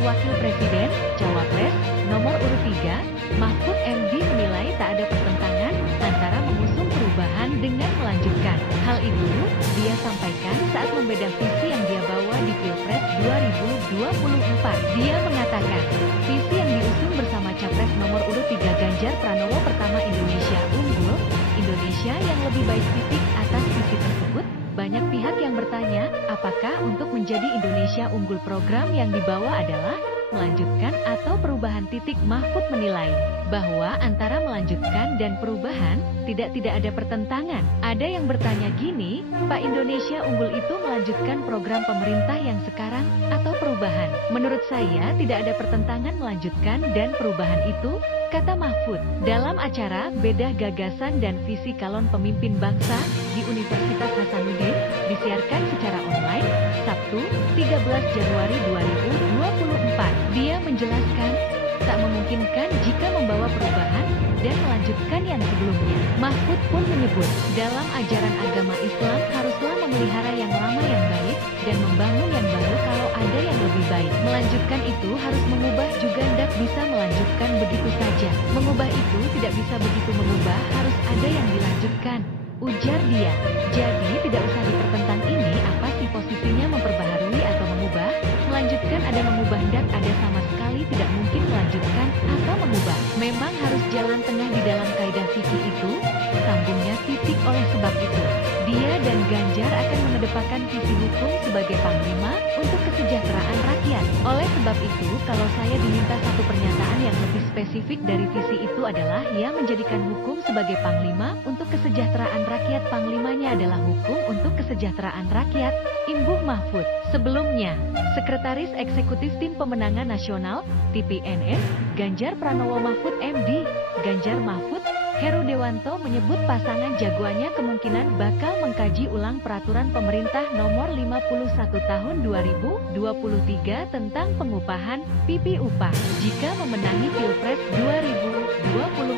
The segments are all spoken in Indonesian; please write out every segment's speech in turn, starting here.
Wakil Presiden, Cawapres, nomor urut 3, Mahfud MD menilai tak ada pertentangan antara mengusung perubahan dengan melanjutkan. Hal itu, dia sampaikan saat membeda visi yang dia bawa di Pilpres 2024. Dia mengatakan, visi yang diusung bersama Capres nomor urut 3 Ganjar Pranowo pertama Indonesia unggul, Indonesia yang lebih baik titik. Atas visi tersebut, banyak pihak yang bertanya, apakah untuk menjadi Indonesia unggul program yang dibawa adalah melanjutkan atau perubahan titik. Mahfud menilai bahwa antara melanjutkan dan perubahan tidak ada pertentangan. Ada yang bertanya gini, Pak, Indonesia unggul itu melanjutkan program pemerintah yang sekarang atau perubahan? Menurut saya tidak ada pertentangan melanjutkan dan perubahan itu, kata Mahfud. Dalam acara Bedah Gagasan dan Visi Calon Pemimpin Bangsa di Universitas Hasanuddin, disiarkan secara online, Sabtu, 13 Januari 2024. Dia menjelaskan, tak memungkinkan jika membawa perubahan dan melanjutkan yang sebelumnya. Mahfud pun menyebut, dalam ajaran agama Islam haruslah memelihara yang lama yang baik dan membangun yang baru kalau ada yang lebih baik. Melanjutkan itu harus mengubah juga, tidak bisa melanjutkan begitu saja. Mengubah itu tidak bisa begitu mengubah, harus ada yang dilanjutkan, ujar dia. Jadi tidak usah dipertentang ini apa sih posisinya, memperbaharui atau mengubah. Melanjutkan ada, mengubah ndak ada, sama sekali tidak mungkin melanjutkan atau mengubah. Memang harus jalan tengah di dalam kaidah fikih itu, sambungnya titik. Oleh sebab itu, dia dan Ganjar akan mengedepankan visi hukum sebagai panglima untuk kesejahteraan rakyat. Oleh sebab itu, kalau saya diminta satu pernyataan yang lebih spesifik dari visi itu adalah ia menjadikan hukum sebagai panglima untuk kesejahteraan rakyat. Panglimanya adalah hukum untuk kesejahteraan rakyat, imbuh Mahfud. Sebelumnya, Sekretaris Eksekutif Tim Pemenangan Nasional, TPNS, Ganjar Pranowo Mahfud MD, Ganjar Mahfud, Heru Dewanto menyebut pasangan jagoannya kemungkinan bakal mengkaji ulang peraturan pemerintah nomor 51 tahun 2023 tentang pengupahan (PP Upah) jika memenangi Pilpres 2024.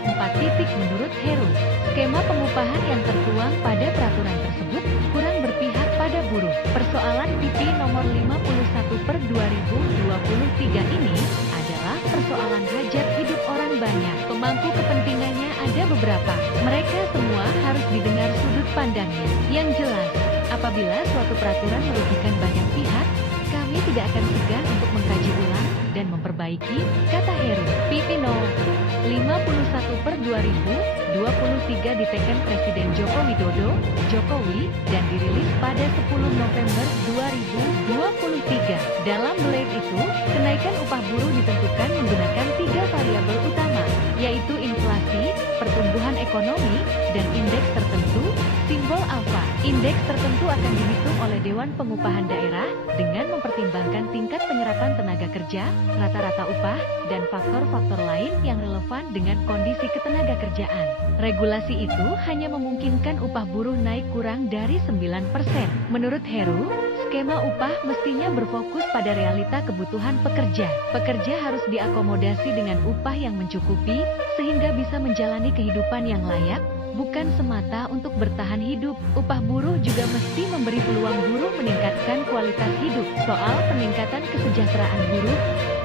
Menurut Heru, skema pengupahan yang tertuang pada peraturan tersebut kurang berpihak pada buruh. Persoalan PP nomor 51 per 2023 ini adalah persoalan hajat hidup orang banyak. Pemangku kepentingannya ada beberapa. Mereka semua harus didengar sudut pandangnya. Yang jelas, apabila suatu peraturan merugikan banyak pihak, kami tidak akan segan untuk mengkaji ulang dan memperbaiki, kata Heru. PP No. 51 per 2023 diteken Presiden Joko Widodo, Jokowi, dan dirilis pada 10 November 2023. Dalam blade itu, kenaikan upah buruh ditentukan menggunakan 3 variabel utama, yaitu inflasi, pertumbuhan ekonomi, dan indeks tertentu, simbol alfa. Indeks tertentu akan dihitung oleh Dewan Pengupahan Daerah dengan mempertimbangkan tingkat penyerapan tenaga kerja, rata-rata upah, dan faktor-faktor lain yang relevan dengan kondisi ketenagakerjaan. Regulasi itu hanya memungkinkan upah buruh naik kurang dari 9%. Menurut Heru, skema upah mestinya berfokus pada realita kebutuhan pekerja. Pekerja harus diakomodasi dengan upah yang mencukupi, sehingga bisa menjalani kehidupan yang layak, bukan semata untuk bertahan hidup. Upah buruh juga mesti memberi peluang buruh meningkatkan kualitas hidup. Soal peningkatan kesejahteraan buruh,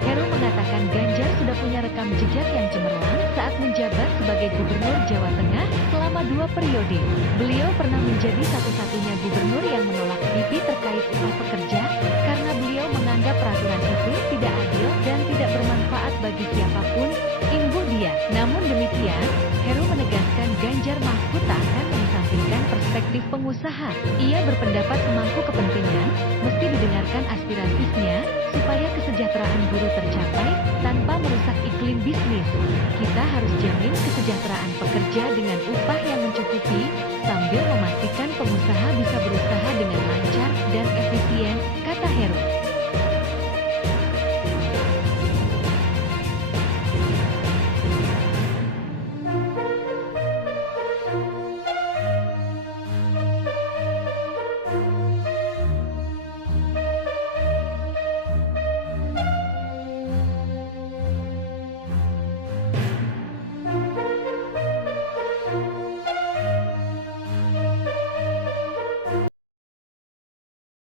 Heru mengatakan Ganjar sudah punya rekam jejak yang cemerlang saat menjabat sebagai Gubernur Jawa Tengah selama 2 periode. Beliau pernah menjadi satu-satunya gubernur yang menolak PP terkait upah pekerja, karena beliau menganggap peraturan itu tidak adil dan tidak bermanfaat bagi siapapun, imbuh dia. Namun demikian, Heru menegaskan Ganjar Mahfud tak akan mengesampingkan perspektif pengusaha. Ia berpendapat pemangku kepentingan mesti didengarkan aspirasinya supaya kesejahteraan buruh tercapai tanpa merusak iklim bisnis. Kita harus jamin kesejahteraan pekerja dengan upah yang mencukupi sambil memastikan pengusaha bisa berusaha